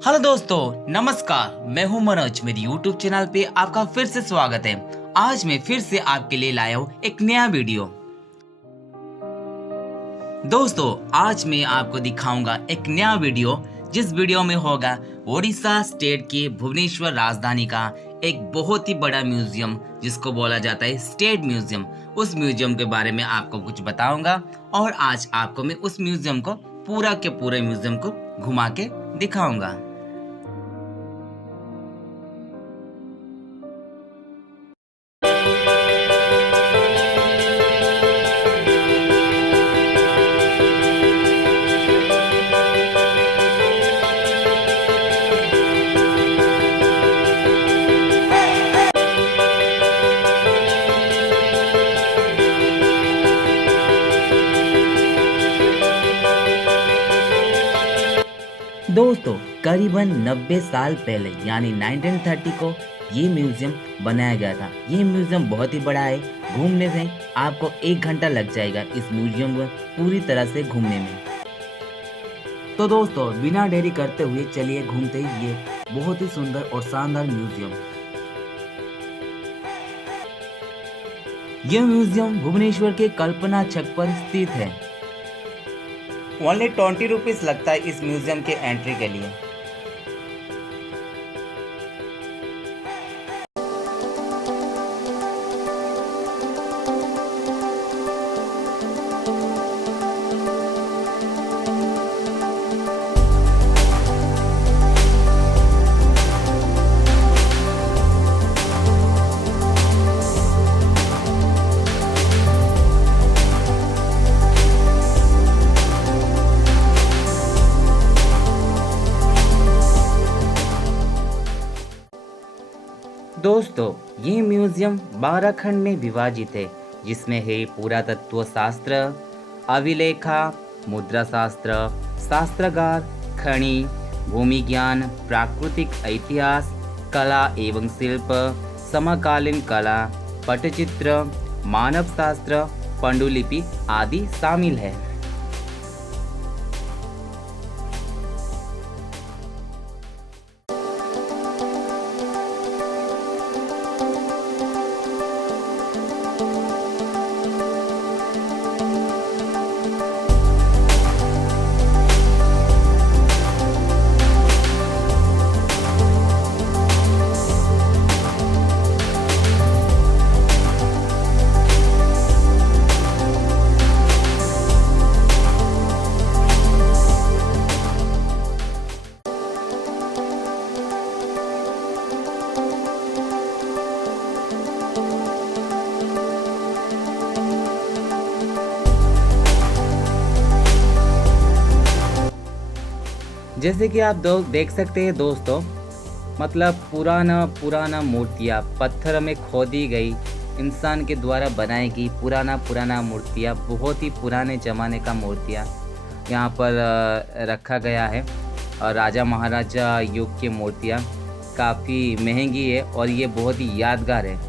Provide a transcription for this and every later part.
Hello दोस्तों, नमस्कार। मैं हूं मनोज। मेरी YouTube चैनल पे आपका फिर से स्वागत है। आज मैं फिर से आपके लिए लाया हूं एक नया वीडियो। दोस्तों, आज मैं आपको दिखाऊंगा एक नया वीडियो, जिस वीडियो में होगा ओडिशा स्टेट के भुवनेश्वर राजधानी का एक बहुत ही बड़ा म्यूजियम, जिसको बोला जाता है स्टेट म्यूजियम। उस म्यूजियम के बारे में आपको कुछ बताऊंगा और आज आपको मैं उस म्यूजियम को पूरा के पूरे म्यूजियम को घुमा के दिखाऊंगा। दोस्तों, करीबन 90 साल पहले यानी 1930 को ये म्यूजियम बनाया गया था। ये म्यूजियम बहुत ही बड़ा है। घूमने से आपको 1 घंटा लग जाएगा इस म्यूजियम को पूरी तरह से घूमने में। तो दोस्तों, बिना देरी करते हुए चलिए घूमते ही ये बहुत ही सुंदर और शानदार म्यूजियम। यह म्यूजियम भुवनेश्वर के कल्पना छक पर स्थित है। ओनली 20 रुपीज लगता है इस म्यूजियम के एंट्री के लिए। दोस्तों, ये म्यूजियम 12 खंड में विभाजित है, जिसमें है पुरातत्व शास्त्र, अभिलेखा, मुद्रा शास्त्र, शास्त्रागार, खनि, भूमि ज्ञान, प्राकृतिक इतिहास, कला एवं शिल्प, समकालीन कला, पटचित्र, मानव शास्त्र, पांडुलिपि आदि शामिल है। जैसे कि आप देख सकते हैं दोस्तों, मतलब पुराना मूर्तियाँ पत्थर में खोदी गई, इंसान के द्वारा बनाई गई पुराना मूर्तियाँ, बहुत ही पुराने ज़माने का मूर्तियाँ यहाँ पर रखा गया है। और राजा महाराजा युग की मूर्तियाँ काफ़ी महंगी है और ये बहुत ही यादगार है।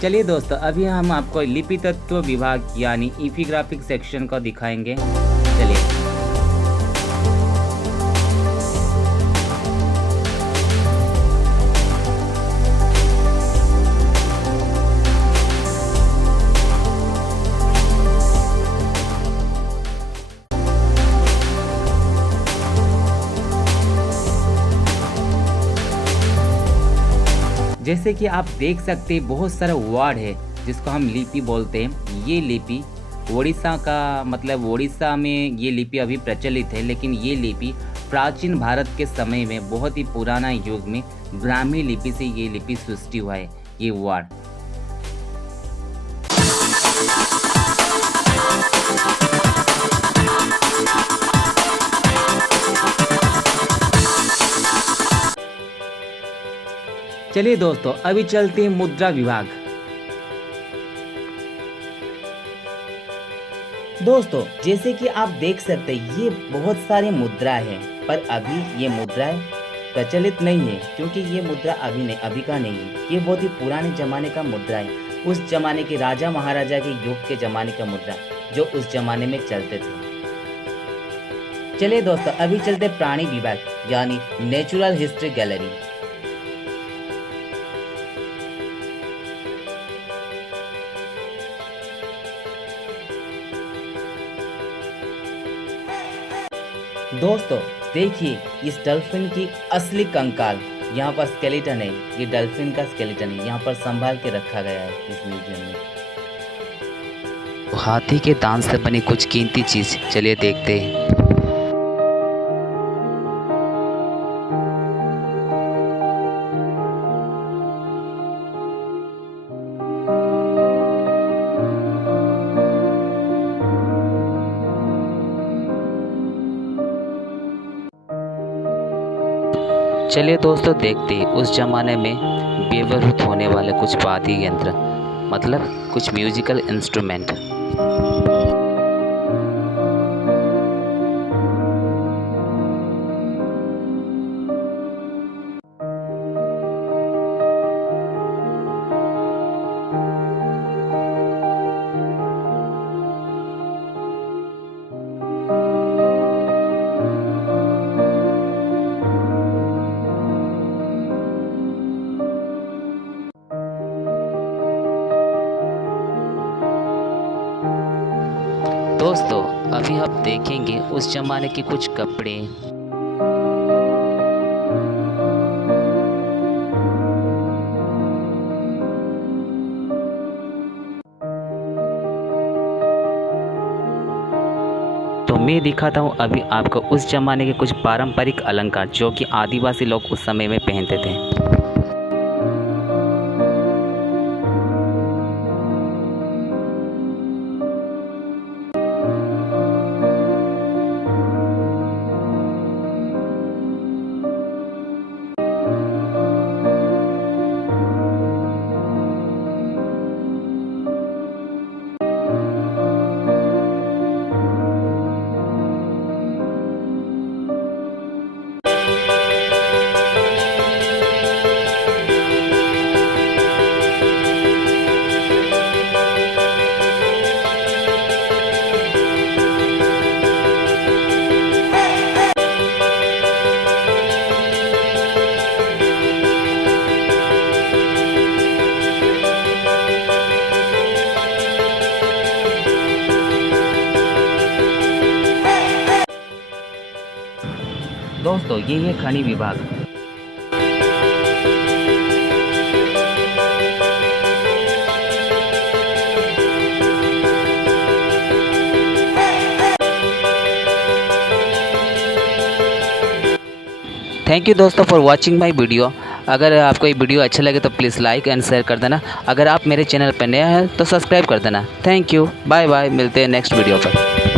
चलिए दोस्तों, अभी हम आपको लिपि तत्व विभाग यानी इफिग्राफिक सेक्शन को दिखाएंगे। चलिए। जैसे कि आप देख सकते हैं, बहुत सारा वर्ड है जिसको हम लिपि बोलते हैं। ये लिपि ओडिशा का, मतलब ओडिशा में ये लिपि अभी प्रचलित है, लेकिन ये लिपि प्राचीन भारत के समय में, बहुत ही पुराना युग में ब्राह्मी लिपि से ये लिपि सृष्टि हुआ है। ये वर्ड चलिए दोस्तों, अभी चलते हैं मुद्रा विभाग। दोस्तों, जैसे कि आप देख सकते हैं, ये बहुत सारे मुद्रा है, पर अभी ये मुद्राएं प्रचलित नहीं है, क्योंकि ये मुद्रा अभी का नहीं है। ये बहुत ही पुराने जमाने का मुद्रा है, उस जमाने के राजा महाराजा के युग के जमाने का मुद्रा, जो उस जमाने में चलते थे। चलिए दोस्तों अभी चलते प्राणी विभाग यानी नेचुरल हिस्ट्री गैलरी। दोस्तों देखिए इस डॉल्फिन की असली कंकाल, यहाँ पर स्केलेटन है, ये डॉल्फिन का स्केलेटन है, यहाँ पर संभाल के रखा गया है इस म्यूजियम में। हाथी के दांत से बनी कुछ कीमती चीज, चलिए देखते हैं। चलिए दोस्तों देखते हैं उस जमाने में व्यवहृत होने वाले कुछ वाद्य यंत्र, मतलब कुछ म्यूजिकल इंस्ट्रूमेंट। दोस्तों अभी आप देखेंगे उस जमाने के कुछ कपड़े, तो मैं दिखाता हूँ अभी आपको उस जमाने के कुछ पारंपरिक अलंकार जो कि आदिवासी लोग उस समय में पहनते थे। दोस्तों ये है खनि विभाग। थैंक यू दोस्तों फॉर वॉचिंग माय वीडियो। अगर आपको ये वीडियो अच्छा लगे तो प्लीज़ लाइक एंड शेयर कर देना। अगर आप मेरे चैनल पर नया हैं तो सब्सक्राइब कर देना। थैंक यू, बाय बाय, मिलते हैं नेक्स्ट वीडियो पर।